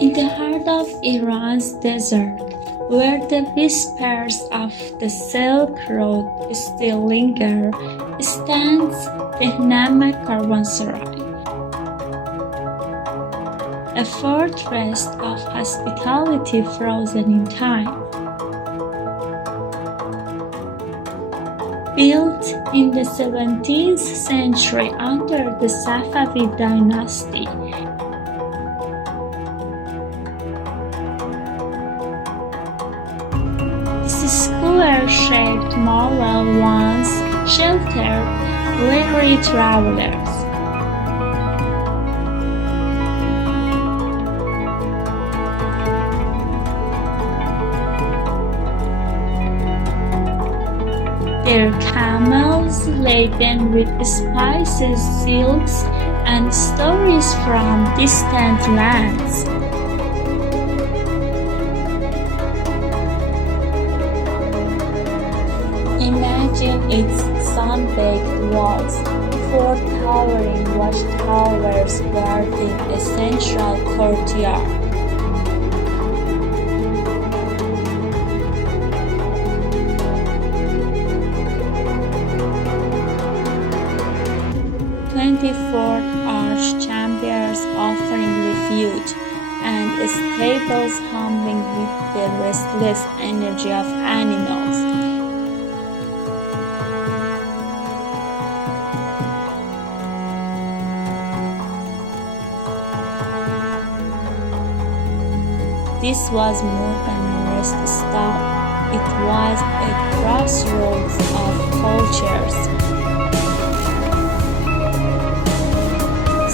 In the heart of Iran's desert, where the whispers of the Silk Road still linger, stands Dehnamak Caravanserai, a fortress of hospitality frozen in time. Built in the 17th century under the Safavid dynasty, this square-shaped marvel once sheltered weary travelers. Their camels laden with spices, silks, and stories from distant lands. Imagine its sun-baked walls, four towering watchtowers guarding a central courtyard. "24 arch chambers offering refuge, and stables humming with the restless energy of animals." This was more than a rest stop. It was a crossroads of cultures.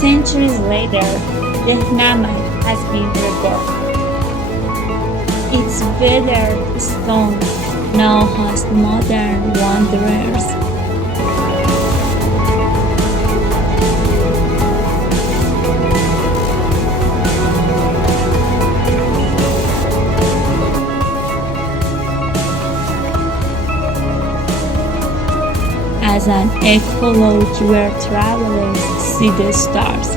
Centuries later, Dehnamak has been reborn. Its weathered stone now hosts modern wanderers. As an eco-lodge where travelers see the stars.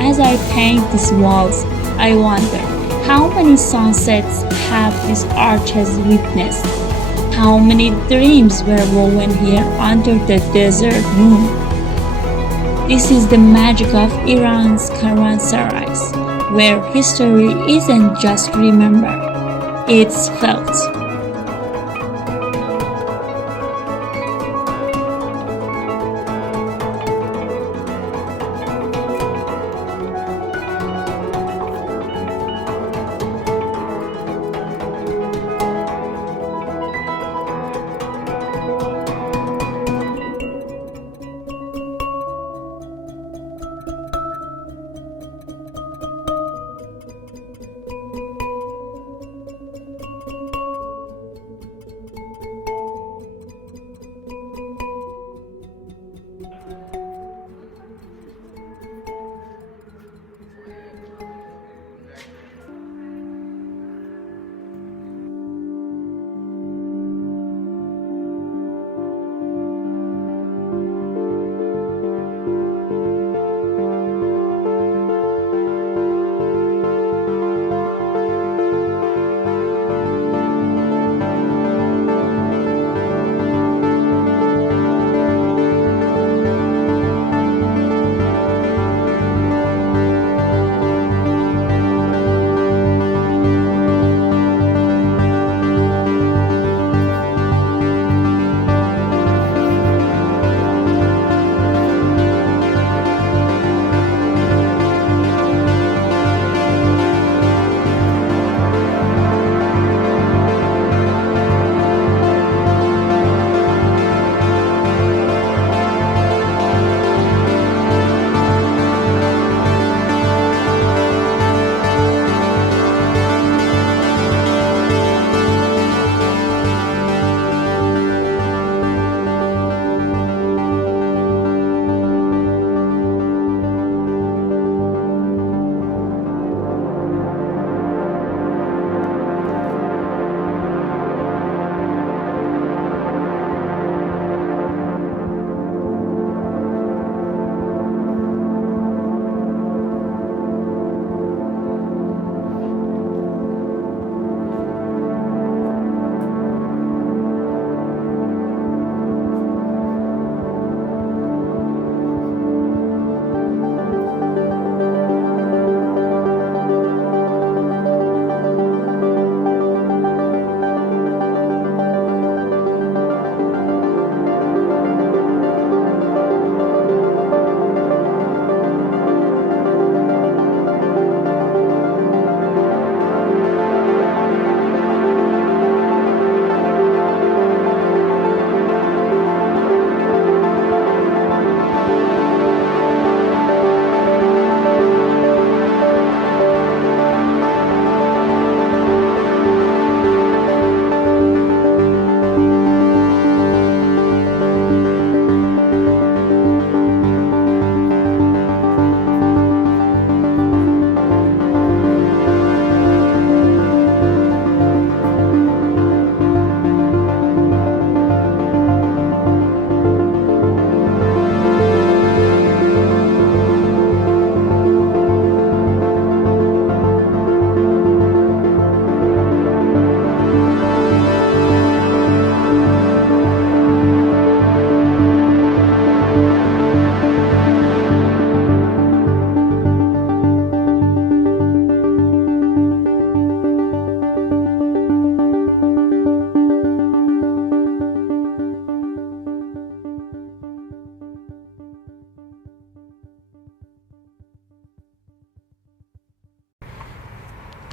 As I paint these walls, I wonder how many sunsets have these arches witnessed? How many dreams were woven here under the desert moon? This is the magic of Iran's caravanserais, where history isn't just remembered, it's felt.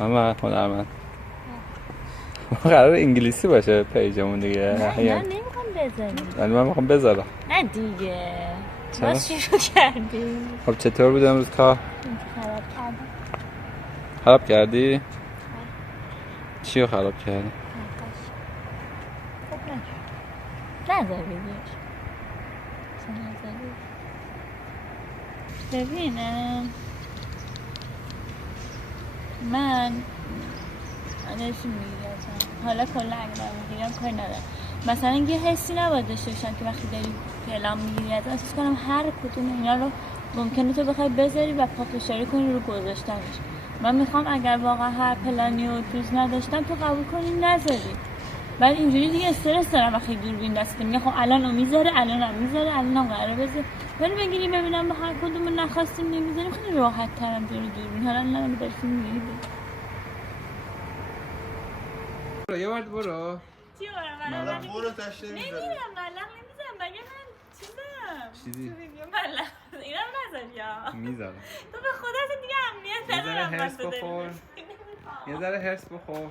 من هنرمند قرار انگلیسی باشه پیجمون دیگه. نه نمیخوام بذاریم. ولی من میخوام بذارم. نه دیگه ما شروع کردیم. خب چطور بود امروز کار؟ خراب کردی؟ چی رو خراب کردی؟ نظر ببین من نشون میگیرم حالا کلا اگر میگیرم کاری ندارم. مثلا یه حسی نباید داشته باشم که وقتی داری پلان میگیری از احساس کنم هر کدوم اینا رو ممکنه تو بخوای بذاری و پافشاری کنی رو گذاشتنش. من میخوام اگر واقعا هر پلانی رو دوست نداشتم تو قبول کنی نذاری. بعد اینجوری دیگه استرس دارم وقتی دوربین دستم میگه خب الان میذاره الانم میذاره الانم قراره بذاره. ولی بگیریم ببینم با هر کدوم نخواستیم نمیذاریم خیلی راحت ترم جلوی دوربین. حالا نه داشتیم میگیریم یه بار برو. چی برو تشریف نمیرم ملق نمیزنم مگه من چیزی؟ ملق اینم نذاری یا میذارم. تو به خودت دیگه امنیت ندارم. یه ذره هرس بخور. یه ذره هرس بخور.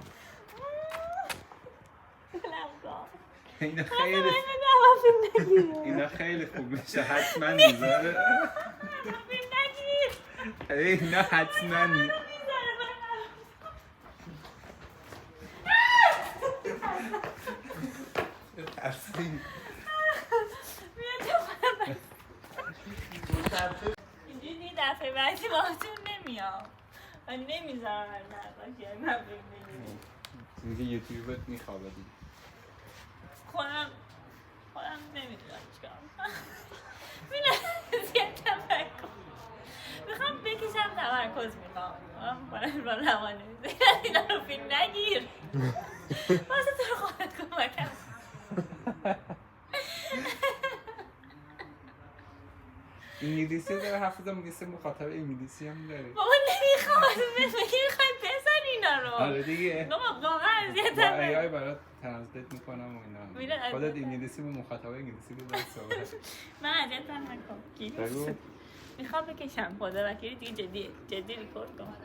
اینا خیلی خوب میشه حتما میذاره. اینا حتما ترسیم. اینجوری دفعه بعدی باهاتون نمیام و نمیذارم من دیگه یوتیوبت میخوابه دیگه. خودم نمیدونم چیکار می‌نم تفکر میخوام بکشم تمرکز میخوام با روانه اینا رو فیلم نگیر واسه تو رو خودت کمکم. انگلیسی داره حرف بزنم. انگلیسی مخاطب انگلیسی هم داره. بابا نمیخوام میخوای بزن اینا رو. آره دیگه بابا واقعا اذیتم با AI برات ترنسلیت میکنم و اینا. خودت انگلیسی به مخاطب انگلیسی بزن صحبت. من اذیتم نکن. میخوام بکشم خدا وکیلی دیگه جدی ریکورد کنم.